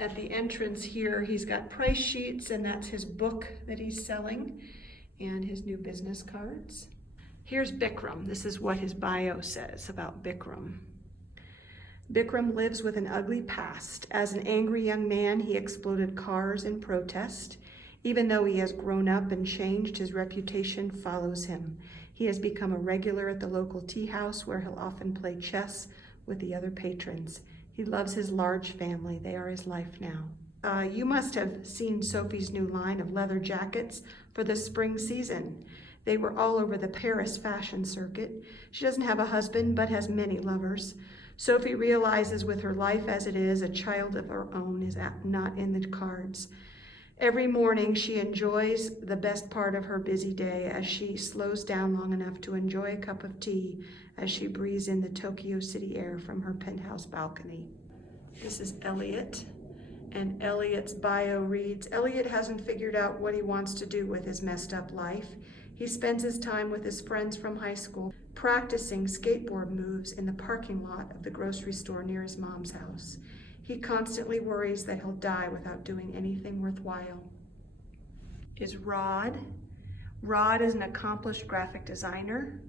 At the entrance here, he's got price sheets, and that's his book that he's selling and his new business cards. Here's Bikram. This is what his bio says about Bikram. Bikram lives with an ugly past. As an angry young man, he exploded cars in protest. Even though he has grown up and changed, his reputation follows him. He has become a regular at the local tea house where he'll often play chess with the other patrons. He loves his large family. They are his life now. You must have seen Sophie's new line of leather jackets for the spring season. They were all over the Paris fashion circuit. She doesn't have a husband, but has many lovers. Sophie realizes with her life as it is, a child of her own is not in the cards. Every morning she enjoys the best part of her busy day as she slows down long enough to enjoy a cup of tea as she breathes in the Tokyo City air from her penthouse balcony. This is Elliot, and Elliot's bio reads, Elliot hasn't figured out what he wants to do with his messed up life. He spends his time with his friends from high school, practicing skateboard moves in the parking lot of the grocery store near his mom's house. He constantly worries that he'll die without doing anything worthwhile. Is Rod. Rod is an accomplished graphic designer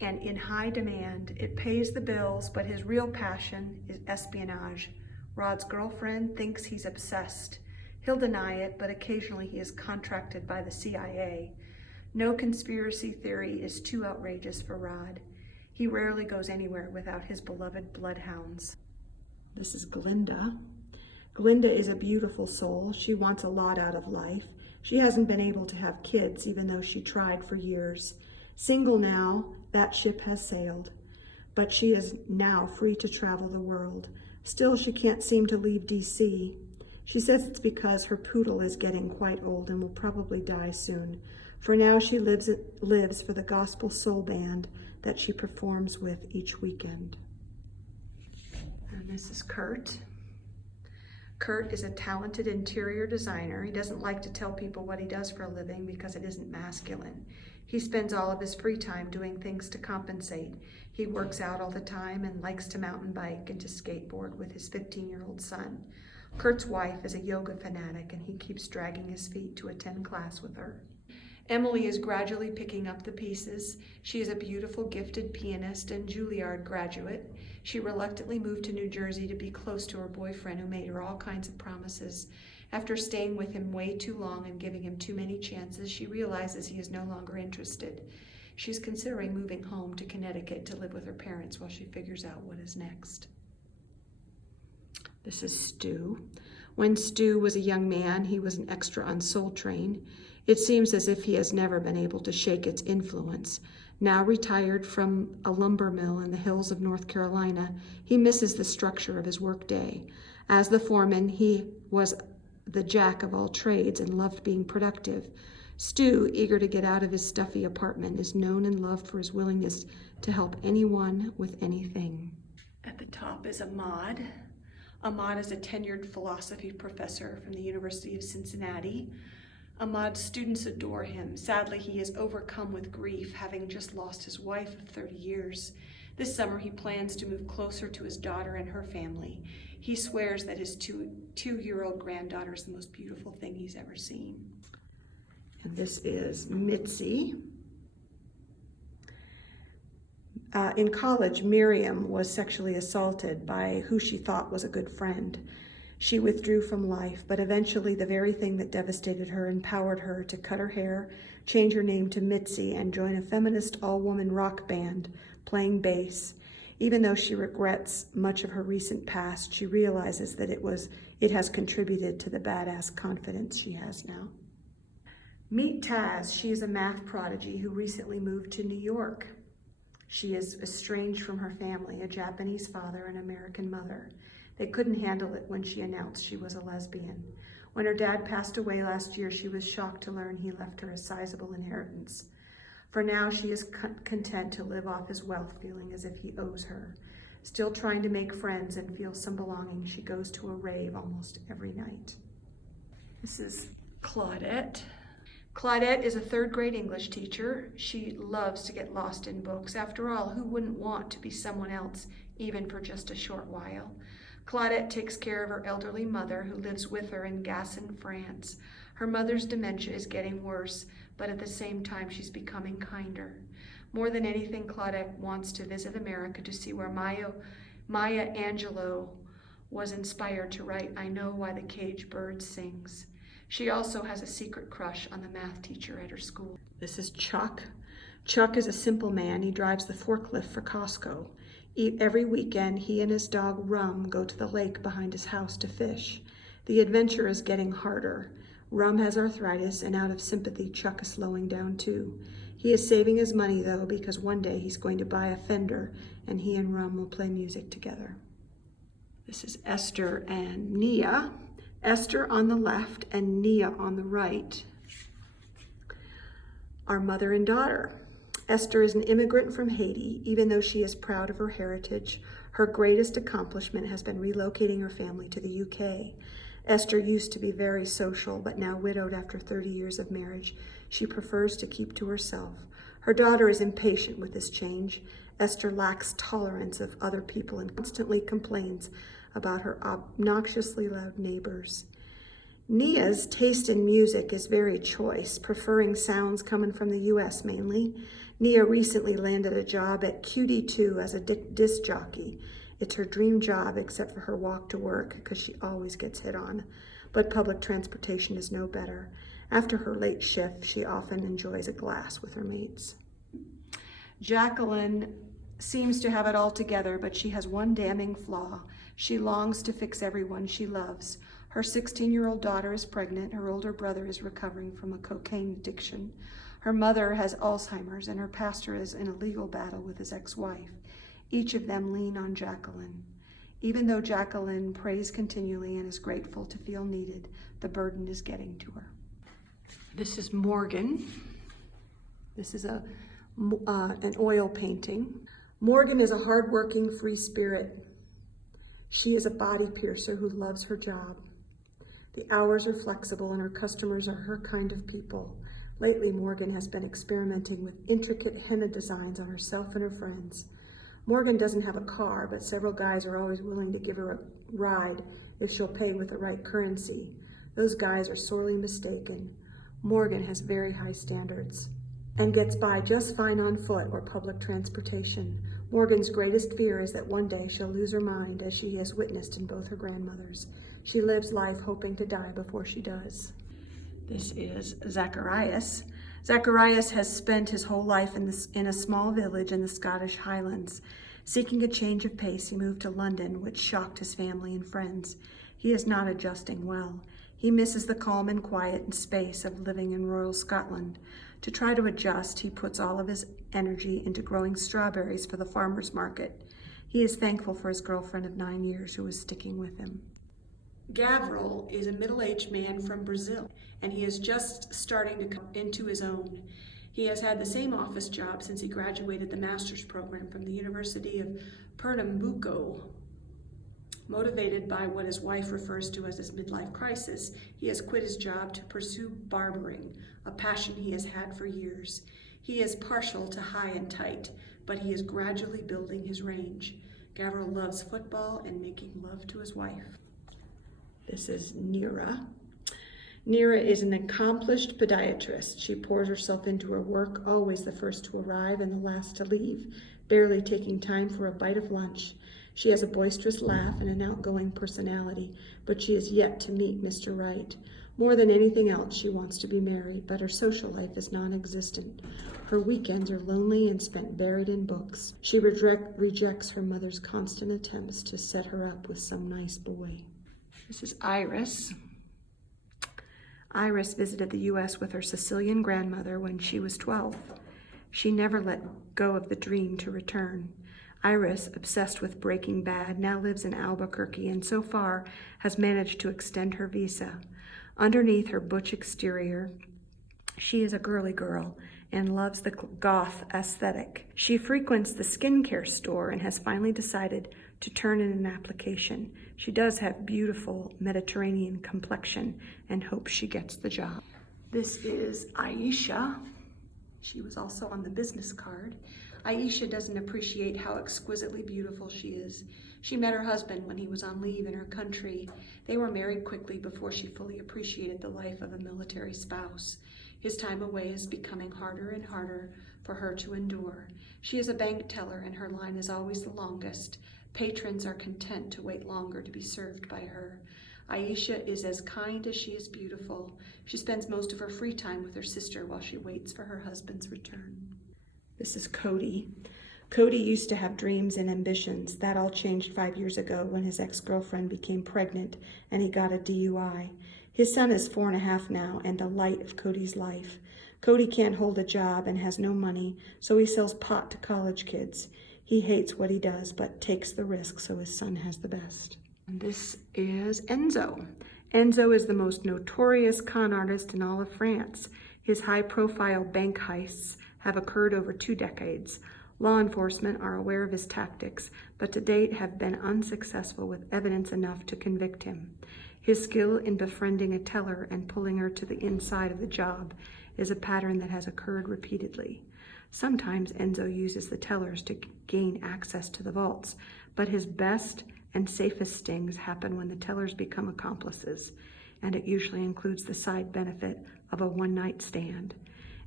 and in high demand. It pays the bills, but his real passion is espionage. Rod's girlfriend thinks he's obsessed. He'll deny it, but occasionally he is contracted by the CIA. No conspiracy theory is too outrageous for Rod. He rarely goes anywhere without his beloved bloodhounds. This is Glinda. Glinda is a beautiful soul. She wants a lot out of life. She hasn't been able to have kids, even though she tried for years. Single now, that ship has sailed. But she is now free to travel the world. Still, she can't seem to leave DC. She says it's because her poodle is getting quite old and will probably die soon. For now, she lives for the gospel soul band that she performs with each weekend. And this is Kurt. Kurt is a talented interior designer. He doesn't like to tell people what he does for a living because it isn't masculine. He spends all of his free time doing things to compensate. He works out all the time and likes to mountain bike and to skateboard with his 15-year-old son. Kurt's wife is a yoga fanatic, and he keeps dragging his feet to attend class with her. Emily is gradually picking up the pieces. She is a beautiful, gifted pianist and Juilliard graduate. She reluctantly moved to New Jersey to be close to her boyfriend, who made her all kinds of promises. After staying with him way too long and giving him too many chances, she realizes he is no longer interested. She's considering moving home to Connecticut to live with her parents while she figures out what is next. This is Stu. When Stu was a young man, he was an extra on Soul Train. It seems as if he has never been able to shake its influence. Now retired from a lumber mill in the hills of North Carolina, he misses the structure of his workday. As the foreman, he was the jack of all trades and loved being productive. Stu, eager to get out of his stuffy apartment, is known and loved for his willingness to help anyone with anything. At the top is Ahmad. Ahmad is a tenured philosophy professor from the University of Cincinnati. Ahmad's students adore him. Sadly, he is overcome with grief, having just lost his wife of 30 years. This summer, he plans to move closer to his daughter and her family. He swears that his two-year-old granddaughter is the most beautiful thing he's ever seen. And this is Mitzi. In college, Miriam was sexually assaulted by who she thought was a good friend. She withdrew from life, but eventually the very thing that devastated her empowered her to cut her hair, change her name to Mitzi, and join a feminist all-woman rock band playing bass. Even though she regrets much of her recent past, she realizes that it has contributed to the badass confidence she has now. Meet Taz. She is a math prodigy who recently moved to New York. She is estranged from her family, a Japanese father and American mother. They couldn't handle it when she announced she was a lesbian. When her dad passed away last year, she was shocked to learn he left her a sizable inheritance. For now, she is content to live off his wealth, feeling as if he owes her. Still trying to make friends and feel some belonging, she goes to a rave almost every night. This is Claudette. Claudette is a third-grade English teacher. She loves to get lost in books. After all, who wouldn't want to be someone else, even for just a short while? Claudette takes care of her elderly mother who lives with her in Gassin, France. Her mother's dementia is getting worse, but at the same time she's becoming kinder. More than anything, Claudette wants to visit America to see where Maya Angelou was inspired to write "I Know Why the Caged Bird Sings." She also has a secret crush on the math teacher at her school. This is Chuck. Chuck is a simple man. He drives the forklift for Costco. Every weekend, he and his dog Rum go to the lake behind his house to fish. The adventure is getting harder. Rum has arthritis, and out of sympathy, Chuck is slowing down too. He is saving his money though, because one day he's going to buy a Fender, and he and Rum will play music together. This is Esther and Nia. Esther on the left and Nia on the right are mother and daughter. Esther is an immigrant from Haiti. Even though she is proud of her heritage, her greatest accomplishment has been relocating her family to the UK. Esther used to be very social, but now widowed after 30 years of marriage, she prefers to keep to herself. Her daughter is impatient with this change. Esther lacks tolerance of other people and constantly complains about her obnoxiously loud neighbors. Nia's taste in music is very choice, preferring sounds coming from the US mainly. Nia recently landed a job at QD2 as a disc jockey. It's her dream job except for her walk to work because she always gets hit on. But public transportation is no better. After her late shift, she often enjoys a glass with her mates. Jacqueline seems to have it all together, but she has one damning flaw. She longs to fix everyone she loves. Her 16-year-old daughter is pregnant. Her older brother is recovering from a cocaine addiction. Her mother has Alzheimer's, and her pastor is in a legal battle with his ex-wife. Each of them lean on Jacqueline. Even though Jacqueline prays continually and is grateful to feel needed, the burden is getting to her. This is Morgan. This is an oil painting. Morgan is a hardworking, free spirit. She is a body piercer who loves her job. The hours are flexible and her customers are her kind of people. Lately, Morgan has been experimenting with intricate henna designs on herself and her friends. Morgan doesn't have a car, but several guys are always willing to give her a ride if she'll pay with the right currency. Those guys are sorely mistaken. Morgan has very high standards and gets by just fine on foot or public transportation. Morgan's greatest fear is that one day she'll lose her mind, as she has witnessed in both her grandmothers. She lives life hoping to die before she does. This is Zacharias. Zacharias has spent his whole life in a small village in the Scottish Highlands. Seeking a change of pace, he moved to London, which shocked his family and friends. He is not adjusting well. He misses the calm and quiet and space of living in rural Scotland. To try to adjust, he puts all of his energy into growing strawberries for the farmer's market. He is thankful for his girlfriend of 9 years who is sticking with him. Gavril is a middle-aged man from Brazil, and he is just starting to come into his own. He has had the same office job since he graduated the master's program from the University of Pernambuco. Motivated by what his wife refers to as his midlife crisis, he has quit his job to pursue barbering, a passion he has had for years. He is partial to high and tight, but he is gradually building his range. Gavril loves football and making love to his wife. This is Nira. Nira is an accomplished podiatrist. She pours herself into her work, always the first to arrive and the last to leave, barely taking time for a bite of lunch. She has a boisterous laugh and an outgoing personality, but she is yet to meet Mr. Right. More than anything else, she wants to be married, but her social life is non-existent. Her weekends are lonely and spent buried in books. She rejects her mother's constant attempts to set her up with some nice boy. This is Iris. Iris visited the U.S. with her Sicilian grandmother when she was 12. She never let go of the dream to return. Iris, obsessed with Breaking Bad, now lives in Albuquerque and so far has managed to extend her visa. Underneath her butch exterior, she is a girly girl and loves the goth aesthetic. She frequents the skincare store and has finally decided to turn in an application. She does have beautiful Mediterranean complexion and hopes she gets the job. This is Aisha. She was also on the business card. Aisha doesn't appreciate how exquisitely beautiful she is. She met her husband when he was on leave in her country. They were married quickly before she fully appreciated the life of a military spouse. His time away is becoming harder and harder for her to endure. She is a bank teller and her line is always the longest. Patrons are content to wait longer to be served by her. Aisha is as kind as she is beautiful. She spends most of her free time with her sister while she waits for her husband's return. This is Cody. Cody used to have dreams and ambitions. That all changed 5 years ago when his ex-girlfriend became pregnant and he got a DUI. His son is 4.5 now and the light of Cody's life. Cody can't hold a job and has no money, so he sells pot to college kids. He hates what he does, but takes the risk so his son has the best. And this is Enzo. Enzo is the most notorious con artist in all of France. His high-profile bank heists have occurred over 2 decades. Law enforcement are aware of his tactics, but to date have been unsuccessful with evidence enough to convict him. His skill in befriending a teller and pulling her to the inside of the job is a pattern that has occurred repeatedly. Sometimes Enzo uses the tellers to gain access to the vaults, but his best and safest stings happen when the tellers become accomplices, and it usually includes the side benefit of a one-night stand.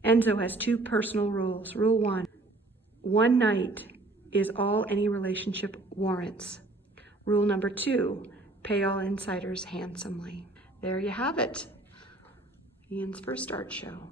Enzo has 2 personal rules. Rule 1, one night is all any relationship warrants. Rule number 2, pay all insiders handsomely. There you have it. Ian's First Art Show.